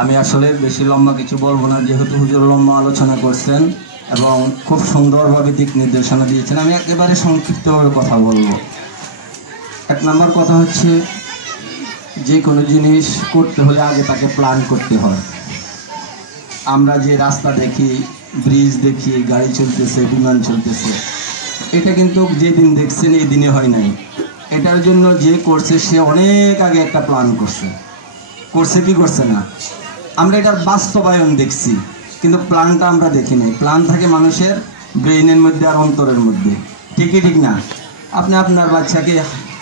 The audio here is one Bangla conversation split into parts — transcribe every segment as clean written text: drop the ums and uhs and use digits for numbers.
আমি আসলে বেশি লম্বা কিছু বলবো না, যেহেতু হুজুর লম্বা আলোচনা করছেন এবং খুব সুন্দরভাবে দিক নির্দেশনা দিয়েছেন। আমি একেবারে সংক্ষিপ্তভাবে কথা বলবো। এক নম্বর কথা হচ্ছে, যে কোনো জিনিস করতে হলে আগে তাকে প্ল্যান করতে হয়। আমরা যে রাস্তা দেখি, ব্রিজ দেখি, গাড়ি চলতেছে, বিমান চলতেছে, এটা কিন্তু যেদিন দেখছেন এই দিনে হয় নাই। এটার জন্য যে করছে সে অনেক আগে একটা প্ল্যান করছে কি করছে না? আমরা এটার বাস্তবায়ন দেখছি, কিন্তু প্ল্যানটা আমরা দেখি নাই। প্ল্যান থাকে মানুষের ব্রেইনের মধ্যে আর অন্তরের মধ্যে, ঠিকই ঠিক না? আপনি আপনার বাচ্চাকে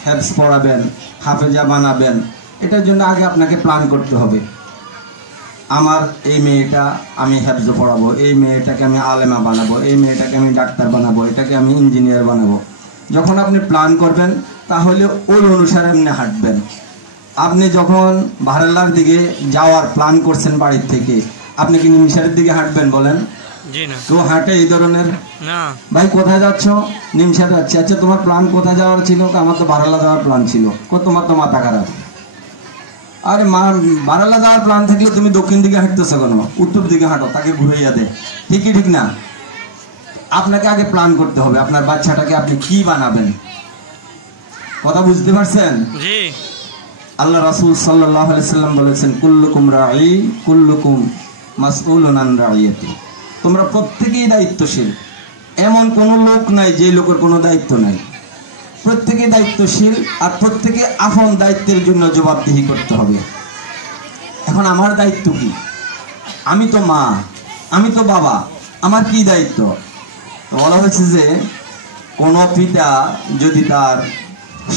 হ্যাফজ পড়াবেন, হাফেজা বানাবেন, এটার জন্য আগে আপনাকে প্ল্যান করতে হবে। আমার এই মেয়েটা আমি হ্যাফজ পড়াবো, এই মেয়েটাকে আমি আলেমা বানাবো, এই মেয়েটাকে আমি ডাক্তার বানাবো, এটাকে আমি ইঞ্জিনিয়ার বানাবো। যখন আপনি প্ল্যান করবেন তাহলে ওই অনুসারে আপনি হাঁটবেন। আপনি যখন বারাল্লার দিকে যাওয়ার প্ল্যান করছেন বাড়ির থেকে, আপনি কি নিমসারের দিকে হাঁটবেন বলেন? কেউ হাঁটে এই ধরনের? না। ভাই কোথায় যাচ্ছ? নিমসার যাচ্ছি। আচ্ছা, তোমার প্ল্যান কোথায় যাওয়ার ছিল? আমার তো বারাল্লা যাওয়ার প্ল্যান ছিল। তোমার তো মাথা খারাপ। আরে বারাল্লা যাওয়ার প্ল্যান থাকলে তুমি দক্ষিণ দিকে হাঁটতেছো কেন? উত্তর দিকে হাঁটো, তাকে ঘুরাইয়া দে। ঠিকই ঠিক না? আপনাকে আগে প্ল্যান করতে হবে আপনার বাচ্চাটাকে আপনি কি বানাবেন। কথা বুঝতে পারছেন? জি। আল্লাহ রাসূল সাল্লাল্লাহু আলাইহি সাল্লাম বলেছেন, কুল্লুকুম রাঈ কুল্লুকুম মাসউলুন আন রাইয়াতি। তোমরা প্রত্যেকেই দায়িত্বশীল। এমন কোনো লোক নাই যে লোকের কোনো দায়িত্ব নাই। প্রত্যেকেই দায়িত্বশীল, আর প্রত্যেকে আপন দায়িত্বের জন্য জবাবদিহি করতে হবে। এখন আমার দায়িত্ব কি? আমি তো মা, আমি তো বাবা, আমার কি দায়িত্ব? বলা হয়েছে যে কোনো পিতা যদি তার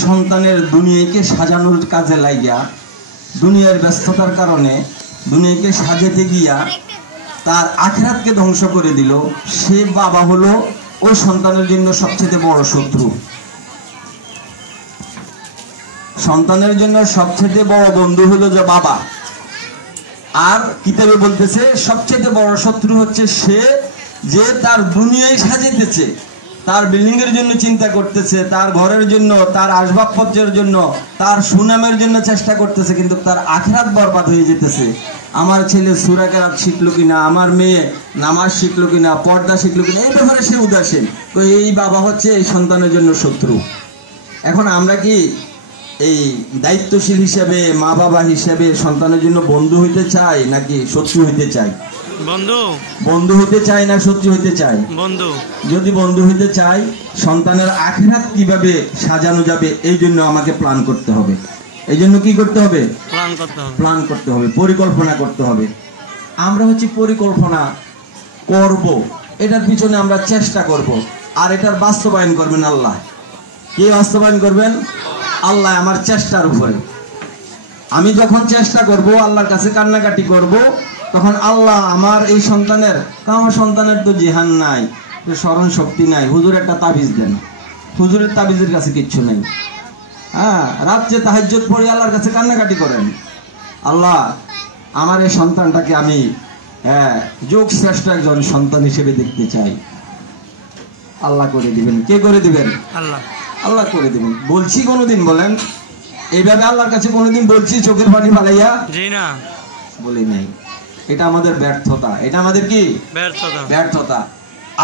সন্তানের দুনিয়াকে সাজানোর কাজে লাগিয়া, দুনিয়ার ব্যস্ততার কারণে দুনিয়াকে সাজাতে গিয়া তার আখিরাতকে ধ্বংস করে দিল, সে বাবা হলো ওই সন্তানের জন্য সবচেয়ে বড় শত্রু। সন্তানের জন্য সবচেয়ে বড় বন্ধু হলো যে বাবা। আর কিতাবে বলতেছে সবচেয়ে বড় শত্রু হচ্ছে সে যে তার দুনিয়ায় সাজাইতেছে, তার বিল্ডিং এর জন্য চিন্তা করতেছে, তার ঘরের জন্য, তার আসবাবপত্রের জন্য, তার সুনামের জন্য চেষ্টা করতেছে, কিন্তু তার আখিরাত বরবাদ হয়ে যেতেছে। আমার ছেলে সূরা কেরাত শিখলো কিনা, আমার মেয়ে নামাজ শিখলো কিনা, পর্দা শিখলো কিনা, এই ব্যাপারে সে উদাসীন। তো এই বাবা হচ্ছে এই সন্তানের জন্য শত্রু। এখন আমরা কি এই দায়িত্বশীল হিসেবে, মা বাবা হিসেবে সন্তানের জন্য বন্ধু হইতে চাই নাকি শত্রু হইতে চাই? বন্ধু হইতে চাই না শত্রু হইতে চাই? বন্ধু। যদি বন্ধু হইতে চাই, সন্তানের আখিরাত কিভাবে সাজানো যাবে এই জন্য আমাকে প্ল্যান করতে হবে। এই জন্য কি করতে হবে? প্ল্যান করতে হবে, পরিকল্পনা করতে হবে। আমরা হচ্ছে পরিকল্পনা করব, এটার পিছনে আমরা চেষ্টা করব, আর এটার বাস্তবায়ন করবেন আল্লাহ। কে বাস্তবায়ন করবেন? আল্লাহ। আমার চেষ্টার উপরে আমি যখন চেষ্টা করব, আল্লাহর কাছে কান্নাকাটি করব, তখন আল্লাহ আমার এই সন্তানের, আমার সন্তানের তো জিহান নাই, স্মরণ শক্তি নাই, হুজুর একটা তাবিজ দেন। হুজুরের তাবিজের কাছে কিচ্ছু নেই। হ্যাঁ, রাত্রে তাহাজ্জুদ পড়ে আল্লাহর কাছে কান্নাকাটি করেন, আল্লাহ আমার এই সন্তানটাকে আমি যোগ শ্রেষ্ঠ একজন সন্তান হিসেবে দেখতে চাই। আল্লাহ করে দিবেন। কে করে দিবেন? আল্লাহ। আল্লাহ করে দিবেন। বলছি কোনোদিন বলেন এইভাবে আল্লাহর কাছে কোনোদিন বলছি চোখের পানি ফালাইয়া? জি না, বলি নাই। এটা আমাদের ব্যর্থতা। এটা আমাদের কি ব্যর্থতা।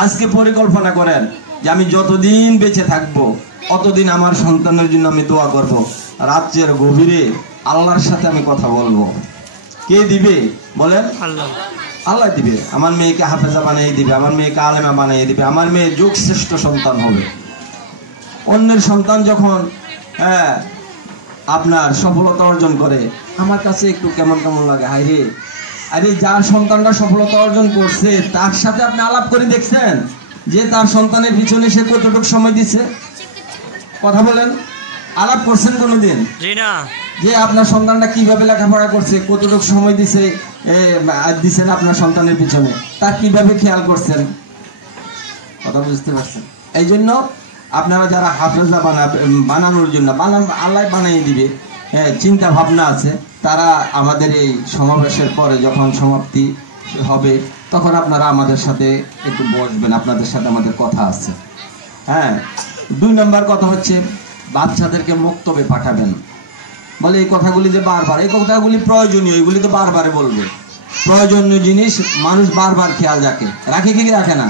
আজকে পরিকল্পনা করেন যে আমি যতদিন বেঁচে থাকবো অতদিন আমার সন্তানের জন্য আমি দোয়া করব, রাত্রের গভীরে আল্লাহর সাথে আমি কথা বলবো। কে দিবে বলেন? আল্লাহ। আল্লাহ দিবে। আমার মেয়েকে হাফেজা বানিয়ে দিবে, আমার মেয়েকে আলেমা বানিয়ে দিবে, আমার মেয়ে যুগ শ্রেষ্ঠ সন্তান হবে। অন্যের সন্তান যখন আপনার সফলতা অর্জন করে, আমার কাছে একটু কেমন কেমন লাগে। হায় রে, আরে যার সন্তানটা সফলতা অর্জন করছে তার সাথে আপনি আলাপ করে দেখছেন যে তার সন্তানের পিছনে সে কতটুকু সময় দিচ্ছে? কথা বলেন, আলাপ করছেন কোনোদিন? জি না। যে আপনার সন্তানটা কিভাবে লেখাপড়া করছে, কতটুকু সময় দিচ্ছেন আপনার সন্তানের পিছনে, তার কিভাবে খেয়াল করছেন? কথা বুঝতে পারছেন? এই জন্য আপনারা যারা হাফেজা বানানোর জন্য আল্লাহ বানিয়ে দিবে চিন্তা ভাবনা আছে, তারা আমাদের এই সমাবেশের পরে যখন সমাপ্তি হবে তখন আপনারা আমাদের সাথে একটু বসবেন, আপনাদের সাথে আমাদের কথা আছে। হ্যাঁ, 2 নম্বর কথা হচ্ছে বাচ্চাদেরকে মক্তবে পাঠাবেন। বলে এই কথাগুলি যে বারবার, এই কথাগুলি প্রয়োজনীয়, এগুলি তো বারবারে বলবে। প্রয়োজনীয় জিনিস মানুষ বারবার খেয়াল রাখে, রাখে কি রাখে না?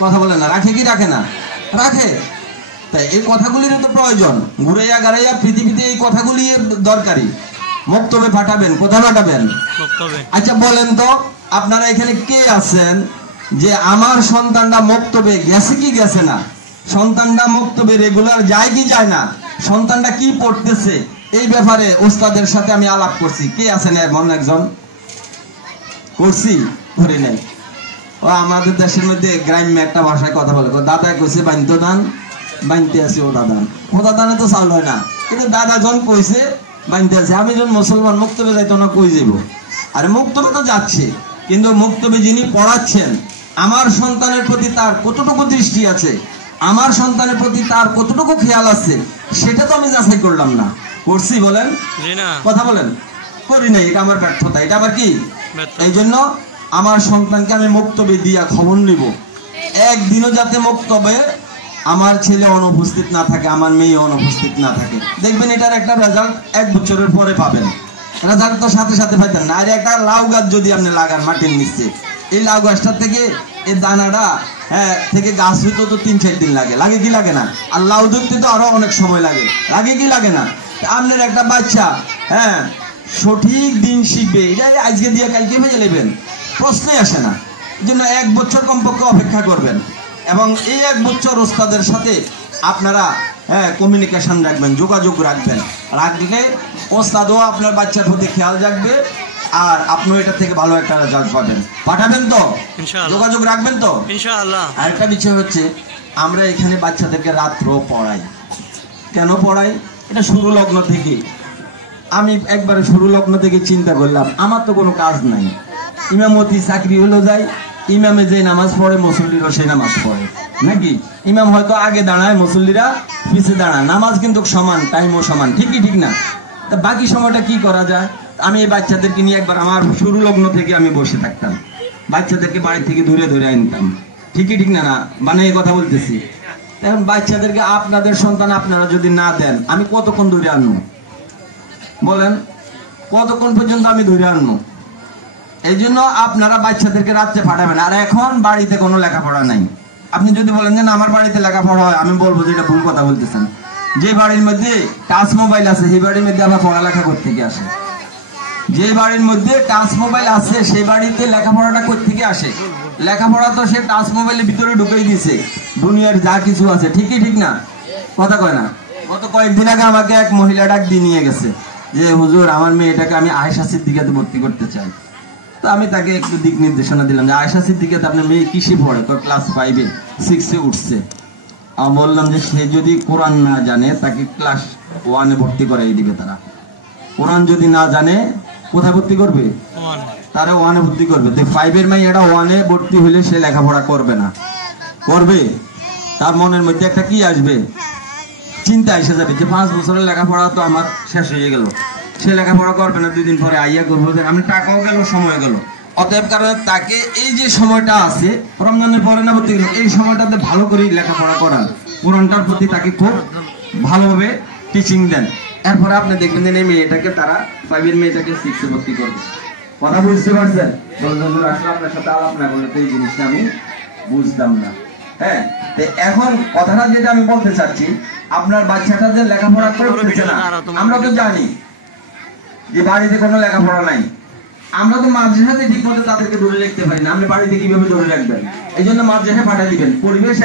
কথা বলে না, রাখে কি রাখে না? রাখে। তাই এই কথাগুলির তো প্রয়োজন, ঘুরাইয়া গাড়াইয়া পৃথিবীতে এই কথাগুলি দরকারি। মক্তবে পাঠাবেন, কোথায় পাঠাবেন? আচ্ছা বলেন তো, আপনারা এখানে কে আছেন যে আমার সন্তানটা মক্তবে গেছে কি গেছে না, সন্তানটা মক্তবে রেগুলার যায় কি যায় না, সন্তানটা কি পড়তেছে, এই ব্যাপারে ওস্তাদের সাথে আমি আলাপ করছি। কে আছেন এমন একজন? করছি? করে নেই। ও আমাদের দেশের মধ্যে গ্রাম্য একটা ভাষায় কথা বলে, দাদা কইছে বাঞ্চ দান, বানতে আছে ও দাদান, ও দাদানে তো চাল হয় না, কিন্তু দাদা জন কইছে বানতে আছে। আমি যখন মুসলমান মুক্তবে যাইতো না, কই যাইব? আরে মুক্তবে তো যাচ্ছে, কিন্তু মুক্তবে যিনি পড়াচ্ছেন আমার সন্তানের প্রতি তার কতটুকু দৃষ্টি আছে, আমার সন্তানের প্রতি তার কতটুকু খেয়াল আছে, সেটা তো আমি যাচাই করলাম না। করছি বলেন? কথা বলেন। করি নাই, এটা আমার ব্যর্থতা। এটা আবার কি? এই জন্য আমার সন্তানকে আমি মুক্তবে দিয়া খবর নিব, একদিনও যাতে মুক্তবে আমার ছেলে অনুপস্থিত না থাকে, আমার মেয়ে অনুপস্থিত না থাকে। দেখবেন এটার একটা রেজাল্ট 1 বছরের পরে পাবেন। রেজাল্ট তো সাথে সাথে পাইতেন না। আর একটা লাউ গাছ যদি আপনি লাগান মাটির নিচে, এই লাউ গাছটার থেকে এই দানাটা থেকে গাছ হইতে তো 3-4 দিন লাগে, লাগে কি লাগে না? আর লাউ ধরতে তো আরো অনেক সময় লাগে, লাগে কি লাগে না? আপনার একটা বাচ্চা সঠিক দিন শিখবে, এটা আজকে দিয়ে কালকে ভেজে নেবেন, প্রশ্নই আসে না। এই জন্য 1 বছর কমপক্ষে অপেক্ষা করবেন, এবং এই 1 বছর ওস্তাদের সাথে আপনারা কমিউনিকেশন রাখবেন, যোগাযোগ রাখবেন। রাখলে ওস্তাদও আপনার বাচ্চার প্রতি খেয়াল রাখবে, আর আপনি এটা থেকে ভালো একটা রেজাল্ট পাবেন। পাঠাবেন তো? যোগাযোগ রাখবেন তো? ইনশাআল্লাহ। আরেকটা বিষয় হচ্ছে, আমরা এখানে বাচ্চাদেরকে রাত্র পড়াই। কেন পড়াই? এটা শুরু লগ্ন থেকে। আমি একবারে শুরু লগ্ন থেকে চিন্তা করলাম, আমার তো কোনো কাজ নাই, ইমামতি চাকরি হলো যাই, ইমামে যে নামাজ পড়ে মুসল্লিরা সেই নামাজ পড়ে নাকি? ইমাম হয়তো আগে দাঁড়ায়, মুসল্লিরা পিছে দাঁড়ায়, নামাজ কিন্তু সমান, টাইমও সমান, ঠিকই ঠিক না? তা বাকি সময়টা কি করা যায়? আমি এই বাচ্চাদেরকে নিয়ে একবার আমার শুরু লগ্ন থেকে আমি বসে থাকতাম, বাচ্চাদেরকে বাড়ি থেকে ধরে ধরে আনতাম, ঠিকই ঠিক না? না মানে এই কথা বলতেছি। এখন বাচ্চাদেরকে আপনাদের সন্তান আপনারা যদি না দেন, আমি কতক্ষণ ধরে আনবো বলেন? কতক্ষণ পর্যন্ত আমি ধরে আনবো? এই জন্য আপনারা বাচ্চাদেরকে রাত্রে পাঠাবেন। আর এখন বাড়িতে কোনো লেখাপড়া নাই। আপনি যদি বলেন যে না আমার বাড়িতে লেখাপড়া হয়, আমি বলবো যে এটা ভুল কথা বলতেছেন। যে বাড়ির মধ্যে টাচ মোবাইল আছে সেই বাড়ির মধ্যে আবার পড়ালেখা করতে গিয়ে আসে, যে বাড়ির মধ্যে টাচ মোবাইল আছে সেই বাড়িতে লেখাপড়াটা করতে গিয়ে আসে। লেখাপড়া তো সে টাচ মোবাইলের ভিতরে ঢুকেই দিয়েছে, দুনিয়ার যা কিছু আছে, ঠিকই ঠিক না? কথা কয় না? গত কয়েকদিন আগে আমাকে এক মহিলা ডাক দিয়ে নিয়ে গেছে যে হুজুর আমার মেয়েটাকে আমি আয়েশা সিদ্দিকাতে ভর্তি করতে চাই। তো আমি তাকে একটু দিক নির্দেশনা দিলাম যে আয়েশা সিদ্দিকাতে আপনার মেয়ে কিসে পড়ে? ক্লাস 5-এ 6-এ উঠছে। আমি বললাম যে সে যদি কোরআন না জানে তাকে ক্লাস 1-এ ভর্তি করাই দিবে তারা। কোরআন যদি না জানে কোথায় ভর্তি করবে? তারা 1-এ ভর্তি করবে। তো 5-এর মেয়েটা 1-এ ভর্তি হলে সে লেখাপড়া করবে না, করবে? তার মনের মধ্যে একটা কি আসবে? চিন্তা এসে যাবে যে 5 বছরের লেখাপড়া তো আমার শেষ হয়ে গেল, সে লেখাপড়া করবে না, 2 দিন পরে আইয়া করবো, আমি টাকাও গেল, সময় গেল। অতএব কারণে তাকে এই যে সময়টা আছে রমজানের পরে না ভর্তি, এই সময়টাতে ভালো করে লেখাপড়া করান, কোরআনটার প্রতি তাকে খুব ভালোভাবে টিচিং দেন। এরপরে আপনি দেখবেন যে এই মেয়েটাকে তারা 5-এর মেয়েটাকে 6-এ ভর্তি করবে। কথা বুঝতে পারছেন? আসলে আপনার সাথে আলাপ না করলে তো এই জিনিসটা আমি বুঝতাম না। হ্যাঁ, এখন কথাটা যেটা আমি বলতে চাচ্ছি, আপনার বাচ্চাটা যে লেখাপড়া করতেছে না, আমরা তো জানি যে বাড়িতে কোনো লেখাপড়া নাই, আমরা তো মাদ্রাসাতে ঠিক মতো তাদেরকে ধরে রাখতে পারি না, আপনি বাড়িতে কিভাবে ধরে রাখবেন? এই জন্য মাদ্রাসায় পাঠিয়ে দিবেন, পরিবেশ